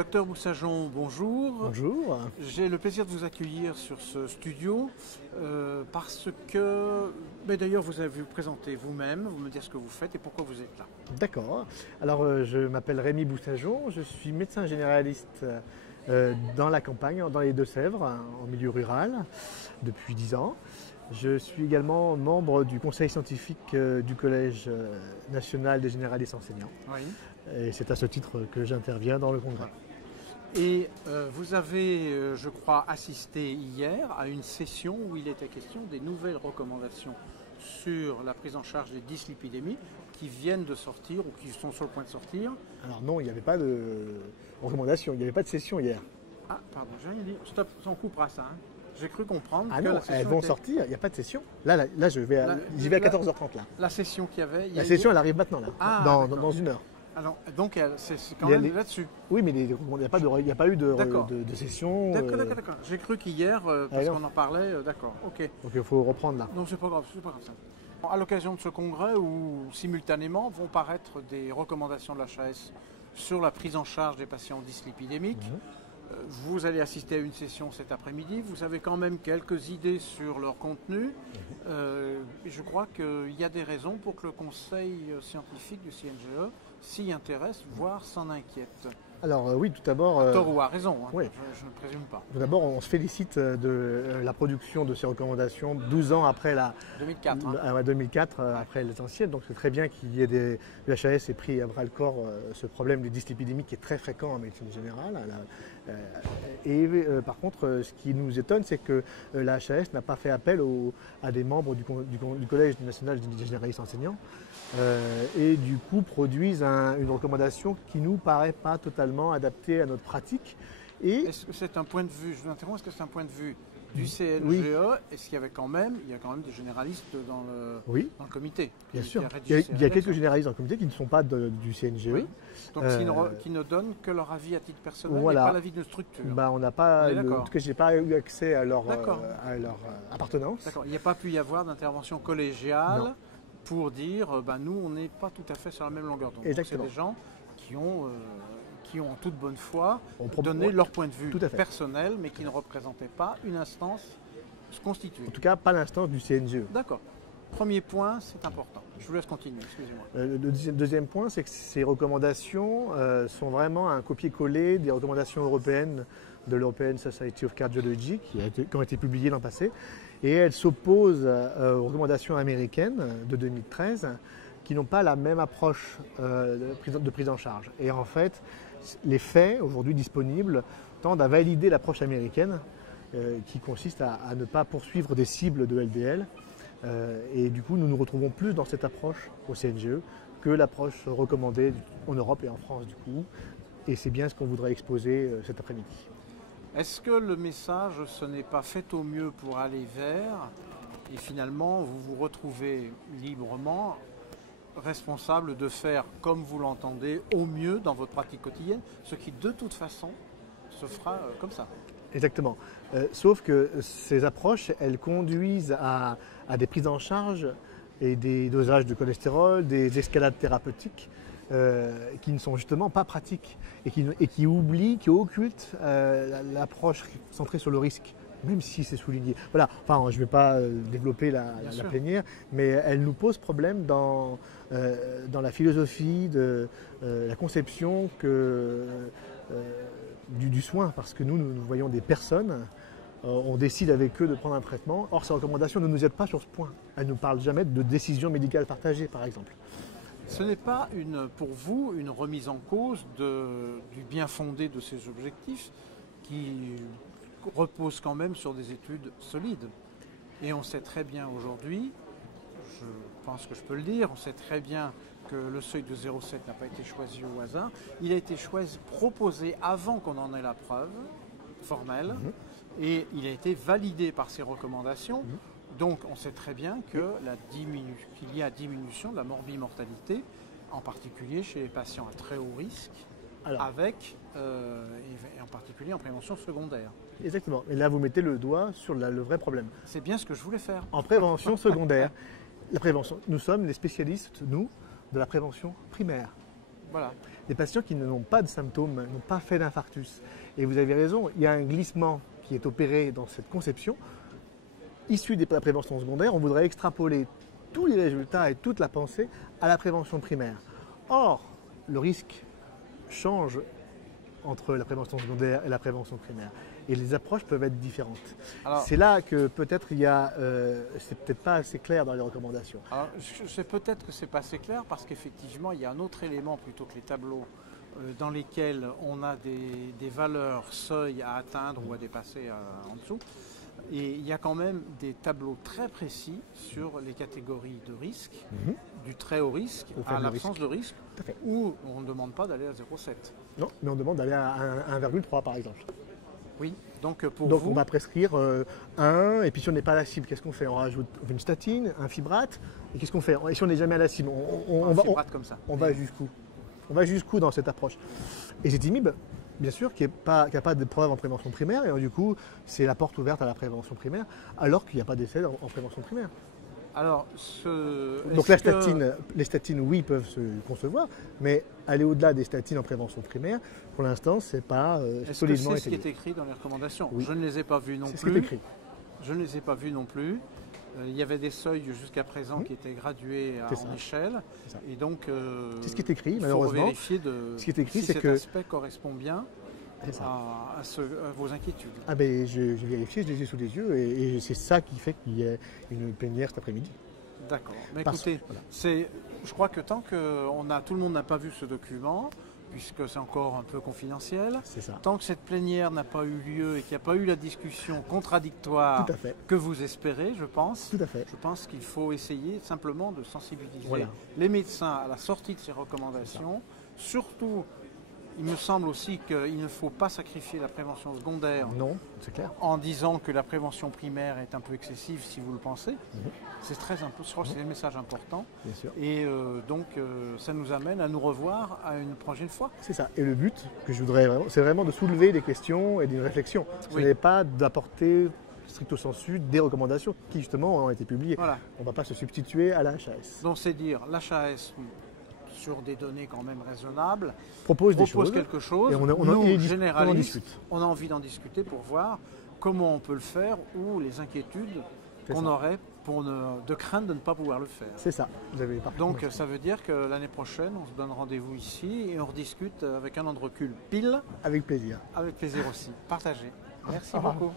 Docteur Boussageon, bonjour. Bonjour. J'ai le plaisir de vous accueillir sur ce studio parce que, mais d'ailleurs vous avez vous présenter vous-même, vous me dire ce que vous faites et pourquoi vous êtes là. D'accord. Alors je m'appelle Rémi Boussageon, je suis médecin généraliste dans la campagne, dans les Deux-Sèvres, en milieu rural, depuis 10 ans. Je suis également membre du conseil scientifique du Collège national des généralistes enseignants. Oui. Et c'est à ce titre que j'interviens dans le congrès. Et vous avez, je crois, assisté hier à une session où il était question des nouvelles recommandations sur la prise en charge des dyslipidémies qui viennent de sortir ou qui sont sur le point de sortir. Alors non, il n'y avait pas de recommandation, il n'y avait pas de session hier. Ah, pardon, j'ai rien dit. Stop, on coupera ça. Hein. J'ai cru comprendre Ah que non, la session elles vont était... sortir, il n'y a pas de session. Là j'y vais à 14h30 là. La session qu'il y avait... La session, elle arrive maintenant là, Ah, dans une heure. Alors, donc c'est quand même là-dessus. Oui, mais il n'y a pas eu de session. D'accord. J'ai cru qu'hier, parce qu'on en parlait, d'accord, ok. Donc il faut reprendre là. Non, c'est pas grave ça. À l'occasion de ce congrès où simultanément vont paraître des recommandations de l'HAS sur la prise en charge des patients dyslipidémiques, vous allez assister à une session cet après-midi. Vous avez quand même quelques idées sur leur contenu. Je crois qu'il y a des raisons pour que le conseil scientifique du CNGE s'y intéresse, voire s'en inquiète. Alors oui, tout d'abord... À tort ou à raison, hein, oui. je ne présume pas. Tout d'abord, on se félicite de la production de ces recommandations 12 ans après 2004, après l'essentiel. Donc c'est très bien qu'il y ait l'HAS ait pris à bras le corps ce problème des dyslipidémies qui est très fréquent en médecine générale. Par contre, ce qui nous étonne, c'est que la HAS n'a pas fait appel à des membres du Collège national des généralistes enseignants et du coup produisent une recommandation qui nous paraît pas totalement adaptée à notre pratique. Est-ce que c'est un point de vue, je vous interromps, est-ce que c'est un point de vue du CNGE? Oui. Est-ce qu'il y avait quand même des généralistes dans le comité? Bien sûr. Il y a quelques généralistes dans le comité qui ne sont pas du CNGE. Oui. Donc qui ne donnent que leur avis à titre personnel et pas l'avis de structure. On n'a pas, en tout cas, je n'ai pas eu accès à leur appartenance. D'accord. Il n'y a pas pu y avoir d'intervention collégiale pour dire nous, on n'est pas tout à fait sur la même longueur d'onde. C'est des gens qui ont en toute bonne foi donné leur point de vue personnel, mais qui ne représentaient pas une instance constituée. En tout cas, pas l'instance du CNGE. D'accord. Premier point, c'est important. Je vous laisse continuer, excusez-moi. Le deuxième point, c'est que ces recommandations sont vraiment un copier-coller des recommandations européennes de l'European Society of Cardiology qui ont été publiées l'an passé. Et elles s'opposent aux recommandations américaines de 2013 qui n'ont pas la même approche de prise en charge. Et en fait, les faits aujourd'hui disponibles tendent à valider l'approche américaine qui consiste à ne pas poursuivre des cibles de LDL. Et du coup, nous nous retrouvons plus dans cette approche au CNGE que l'approche recommandée en Europe et en France du coup. Et c'est bien ce qu'on voudrait exposer cet après-midi. Est-ce que le message, ce n'est pas fait au mieux pour aller vers, et finalement vous vous retrouvez librement responsable de faire comme vous l'entendez au mieux dans votre pratique quotidienne, ce qui de toute façon se fera comme ça. Exactement. Sauf que ces approches, elles conduisent à des prises en charge et des dosages de cholestérol, des escalades thérapeutiques qui ne sont justement pas pratiques et qui oublient, qui occultent l'approche centrée sur le risque, même si c'est souligné. Voilà, enfin, je ne vais pas développer la plénière, mais elle nous pose problème dans la philosophie de la conception du soin, parce que nous voyons des personnes, on décide avec eux de prendre un traitement, or ces recommandations ne nous aident pas sur ce point. Elles ne nous parlent jamais de décision médicale partagée, par exemple. Ce n'est pas pour vous une remise en cause du bien fondé de ces objectifs qui repose quand même sur des études solides. Et on sait très bien aujourd'hui, je pense que je peux le dire, on sait très bien que le seuil de 0,7 n'a pas été choisi au hasard. Il a été proposé avant qu'on en ait la preuve formelle et il a été validé par ces recommandations. Donc on sait très bien qu'il y a diminution de la morbimortalité, en particulier chez les patients à très haut risque, et en particulier en prévention secondaire. Exactement. Et là, vous mettez le doigt sur le vrai problème. C'est bien ce que je voulais faire. En prévention secondaire, la prévention, nous sommes les spécialistes, nous, de la prévention primaire. Voilà. Des patients qui n'ont pas de symptômes, n'ont pas fait d'infarctus. Et vous avez raison, il y a un glissement qui est opéré dans cette conception. Issu de la prévention secondaire, on voudrait extrapoler tous les résultats et toute la pensée à la prévention primaire. Or, le risque change entre la prévention secondaire et la prévention primaire. Et les approches peuvent être différentes. C'est là que peut-être c'est peut-être pas assez clair dans les recommandations. Alors, peut-être que c'est pas assez clair parce qu'effectivement, il y a un autre élément plutôt que les tableaux dans lesquels on a des valeurs seuil à atteindre ou à dépasser en dessous. Et il y a quand même des tableaux très précis sur les catégories de risque, du très haut risque à l'absence de risque, où on ne demande pas d'aller à 0,7. Non, mais on demande d'aller à 1,3 par exemple. Oui, donc on va prescrire 1, et puis si on n'est pas à la cible, qu'est-ce qu'on fait? On rajoute une statine, un fibrate, et qu'est-ce qu'on fait? Et si on n'est jamais à la cible, comme ça. On va jusqu'où? On va jusqu'où dans cette approche? Et Ezetimibe, bien sûr, qui n'a pas de preuve en prévention primaire, et du coup, c'est la porte ouverte à la prévention primaire, alors qu'il n'y a pas d'essai en prévention primaire. Alors, donc les statines, oui, peuvent se concevoir, mais aller au-delà des statines en prévention primaire, pour l'instant, c'est pas solidement établi. C'est ce qui est écrit dans les recommandations? Oui. Je ne les ai pas vues non plus. C'est ce qui est écrit. Je ne les ai pas vues non plus. Il y avait des seuils jusqu'à présent qui étaient gradués en échelle. Et donc, c'est ce qui est écrit, malheureusement. Il faut vérifier ce qui est écrit, si cet aspect correspond bien à vos inquiétudes. Ah ben, j'ai vérifié, je les ai sous les yeux, et c'est ça qui fait qu'il y ait une plénière cet après-midi. D'accord. Mais écoutez, je crois que tant que tout le monde n'a pas vu ce document, puisque c'est encore un peu confidentiel, tant que cette plénière n'a pas eu lieu et qu'il n'y a pas eu la discussion contradictoire que vous espérez, je pense, je pense qu'il faut essayer simplement de sensibiliser les médecins à la sortie de ces recommandations, surtout. Il me semble aussi qu'il ne faut pas sacrifier la prévention secondaire en disant que la prévention primaire est un peu excessive si vous le pensez. C'est je crois que c'est un message important. Et donc ça nous amène à nous revoir à une prochaine fois. C'est ça. Et le but que je voudrais c'est vraiment de soulever des questions et d'une réflexion. Ce n'est pas d'apporter stricto sensu des recommandations qui justement ont été publiées. Voilà. On ne va pas se substituer à l'HAS. Donc c'est dire l'HAS sur des données quand même raisonnables, propose quelque chose, et nous, généralistes, on a envie d'en discuter pour voir comment on peut le faire ou les inquiétudes qu'on aurait de crainte de ne pas pouvoir le faire. C'est ça, vous avez parfaitement Donc ça veut dire que l'année prochaine, on se donne rendez-vous ici et on rediscute avec un an de recul pile. Avec plaisir. Avec plaisir aussi. Partagez. Merci beaucoup.